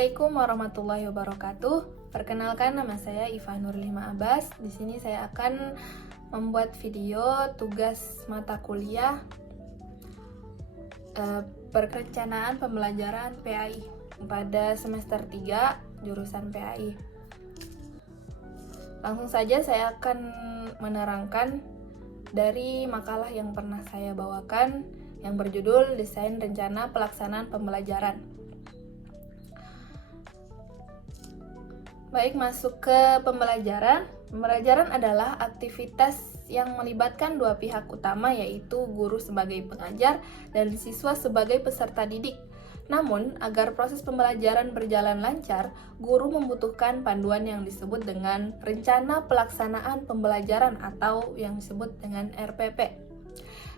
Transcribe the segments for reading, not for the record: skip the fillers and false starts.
Assalamualaikum warahmatullahi wabarakatuh. Perkenalkan, nama saya Iva Nurlima Abbas. Di sini saya akan membuat video tugas mata kuliah perencanaan pembelajaran PAI pada semester 3 jurusan PAI. Langsung saja saya akan menerangkan dari makalah yang pernah saya bawakan yang berjudul Desain Rencana Pelaksanaan Pembelajaran. Baik, masuk ke pembelajaran. Pembelajaran adalah aktivitas yang melibatkan dua pihak utama, yaitu guru sebagai pengajar dan siswa sebagai peserta didik. Namun, agar proses pembelajaran berjalan lancar, guru membutuhkan panduan yang disebut dengan Rencana Pelaksanaan Pembelajaran atau yang disebut dengan RPP.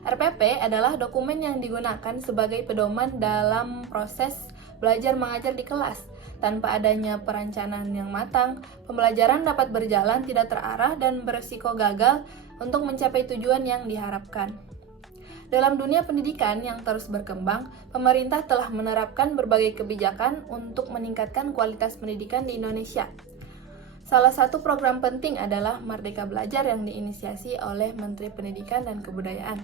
RPP adalah dokumen yang digunakan sebagai pedoman dalam proses belajar mengajar di kelas. Tanpa adanya perencanaan yang matang, pembelajaran dapat berjalan tidak terarah dan berisiko gagal untuk mencapai tujuan yang diharapkan. Dalam dunia pendidikan yang terus berkembang, pemerintah telah menerapkan berbagai kebijakan untuk meningkatkan kualitas pendidikan di Indonesia. Salah satu program penting adalah Merdeka Belajar yang diinisiasi oleh Menteri Pendidikan dan Kebudayaan.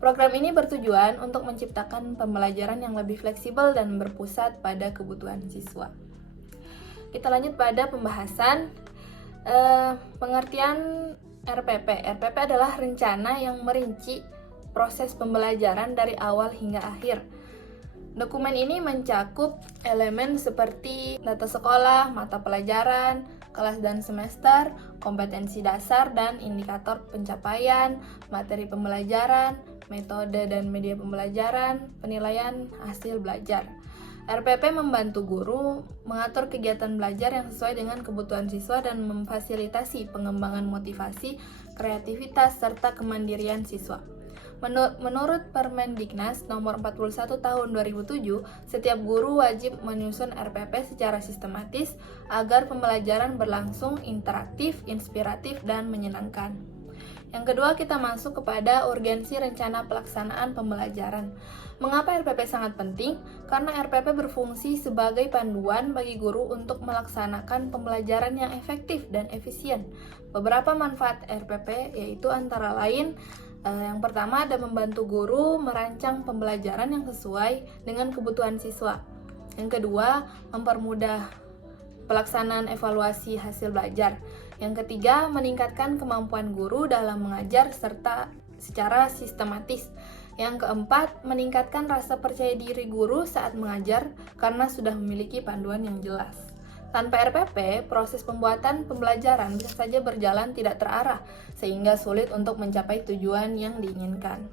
Program ini bertujuan untuk menciptakan pembelajaran yang lebih fleksibel dan berpusat pada kebutuhan siswa. Kita lanjut pada pembahasan pengertian RPP. RPP adalah rencana yang merinci proses pembelajaran dari awal hingga akhir. Dokumen ini mencakup elemen seperti data sekolah, mata pelajaran, kelas dan semester, kompetensi dasar dan indikator pencapaian, materi pembelajaran, metode dan media pembelajaran, penilaian hasil belajar. RPP membantu guru mengatur kegiatan belajar yang sesuai dengan kebutuhan siswa dan memfasilitasi pengembangan motivasi, kreativitas, serta kemandirian siswa. Menurut Permendiknas nomor 41 tahun 2007, setiap guru wajib menyusun RPP secara sistematis agar pembelajaran berlangsung interaktif, inspiratif, dan menyenangkan. Yang kedua, kita masuk kepada urgensi rencana pelaksanaan pembelajaran. Mengapa RPP sangat penting? Karena RPP berfungsi sebagai panduan bagi guru untuk melaksanakan pembelajaran yang efektif dan efisien. Beberapa manfaat RPP yaitu antara lain, yang pertama ada membantu guru merancang pembelajaran yang sesuai dengan kebutuhan siswa. Yang kedua, mempermudah pelaksanaan evaluasi hasil belajar. Yang ketiga, meningkatkan kemampuan guru dalam mengajar serta secara sistematis. Yang keempat, meningkatkan rasa percaya diri guru saat mengajar karena sudah memiliki panduan yang jelas. Tanpa RPP, proses pembuatan pembelajaran bisa saja berjalan tidak terarah, sehingga sulit untuk mencapai tujuan yang diinginkan.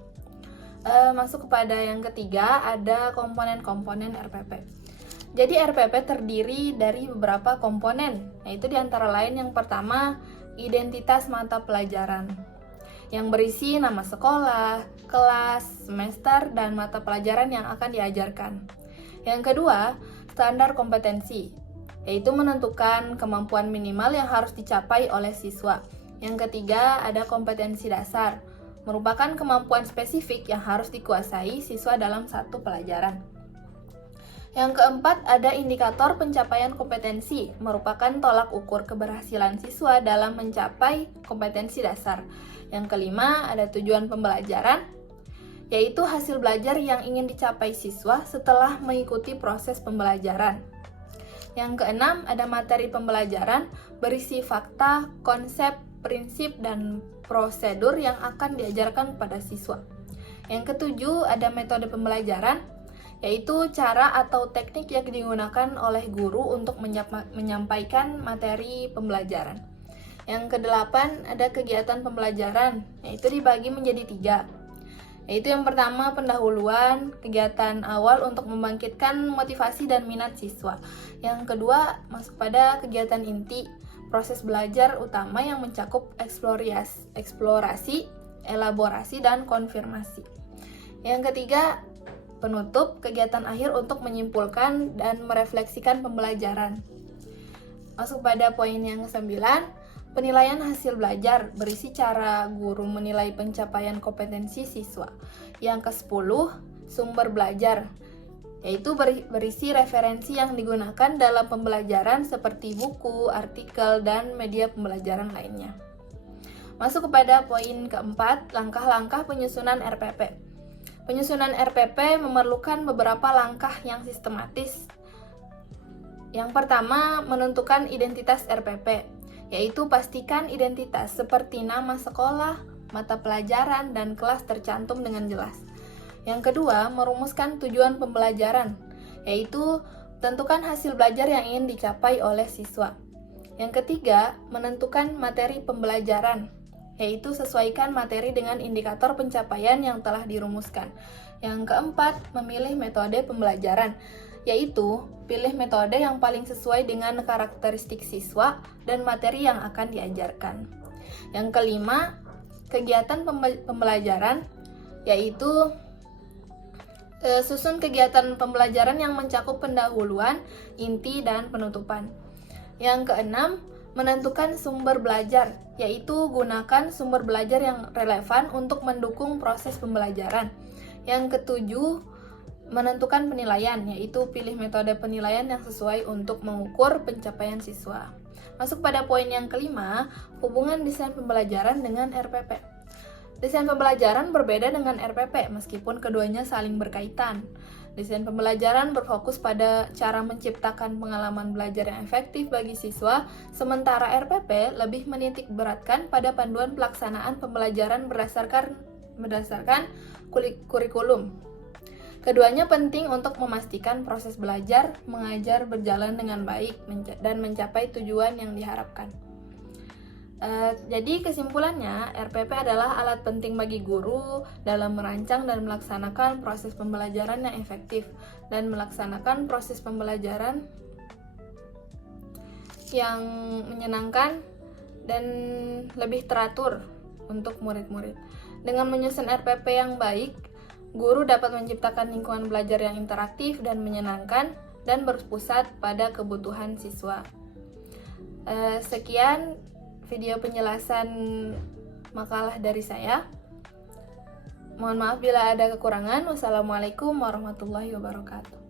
Masuk kepada yang ketiga, ada komponen-komponen RPP. Jadi RPP terdiri dari beberapa komponen, yaitu diantara lain yang pertama, identitas mata pelajaran, yang berisi nama sekolah, kelas, semester, dan mata pelajaran yang akan diajarkan. Yang kedua, standar kompetensi, yaitu menentukan kemampuan minimal yang harus dicapai oleh siswa. Yang ketiga, ada kompetensi dasar, merupakan kemampuan spesifik yang harus dikuasai siswa dalam satu pelajaran. Yang keempat, ada indikator pencapaian kompetensi, merupakan tolak ukur keberhasilan siswa dalam mencapai kompetensi dasar. Yang kelima, ada tujuan pembelajaran, yaitu hasil belajar yang ingin dicapai siswa setelah mengikuti proses pembelajaran. Yang keenam, ada materi pembelajaran, berisi fakta, konsep, prinsip, dan prosedur yang akan diajarkan pada siswa. Yang ketujuh, ada metode pembelajaran, yaitu cara atau teknik yang digunakan oleh guru untuk menyampaikan materi pembelajaran. Yang kedelapan, ada kegiatan pembelajaran, yaitu dibagi menjadi 3. Yaitu yang pertama, pendahuluan, kegiatan awal untuk membangkitkan motivasi dan minat siswa. Yang kedua, masuk pada kegiatan inti, proses belajar utama yang mencakup eksplorasi, elaborasi, dan konfirmasi. Yang ketiga, penutup, kegiatan akhir untuk menyimpulkan dan merefleksikan pembelajaran. Masuk pada poin yang ke-9, penilaian hasil belajar, berisi cara guru menilai pencapaian kompetensi siswa. Yang ke-10, sumber belajar, yaitu berisi referensi yang digunakan dalam pembelajaran seperti buku, artikel, dan media pembelajaran lainnya. Masuk kepada poin keempat, langkah-langkah penyusunan RPP. Penyusunan RPP memerlukan beberapa langkah yang sistematis. Yang pertama, menentukan identitas RPP, yaitu pastikan identitas seperti nama sekolah, mata pelajaran, dan kelas tercantum dengan jelas. Yang kedua, merumuskan tujuan pembelajaran, yaitu tentukan hasil belajar yang ingin dicapai oleh siswa. Yang ketiga, menentukan materi pembelajaran, yaitu sesuaikan materi dengan indikator pencapaian yang telah dirumuskan. Yang keempat, memilih metode pembelajaran, yaitu pilih metode yang paling sesuai dengan karakteristik siswa dan materi yang akan diajarkan. Yang kelima, kegiatan pembelajaran, yaitu susun kegiatan pembelajaran yang mencakup pendahuluan, inti, dan penutupan. Yang keenam, menentukan sumber belajar, yaitu gunakan sumber belajar yang relevan untuk mendukung proses pembelajaran. Yang ketujuh, menentukan penilaian, yaitu pilih metode penilaian yang sesuai untuk mengukur pencapaian siswa. Masuk pada poin yang kelima, hubungan desain pembelajaran dengan RPP. Desain pembelajaran berbeda dengan RPP, meskipun keduanya saling berkaitan. Desain pembelajaran berfokus pada cara menciptakan pengalaman belajar yang efektif bagi siswa, sementara RPP lebih menitik beratkan pada panduan pelaksanaan pembelajaran berdasarkan kurikulum. Keduanya penting untuk memastikan proses belajar mengajar berjalan dengan baik dan mencapai tujuan yang diharapkan. Jadi kesimpulannya, RPP adalah alat penting bagi guru dalam merancang dan melaksanakan proses pembelajaran yang efektif dan melaksanakan proses pembelajaran yang menyenangkan dan lebih teratur untuk murid-murid. Dengan menyusun RPP yang baik, guru dapat menciptakan lingkungan belajar yang interaktif dan menyenangkan dan berpusat pada kebutuhan siswa. Sekian video penjelasan makalah dari saya. Mohon maaf bila ada kekurangan. Wassalamualaikum warahmatullahi wabarakatuh.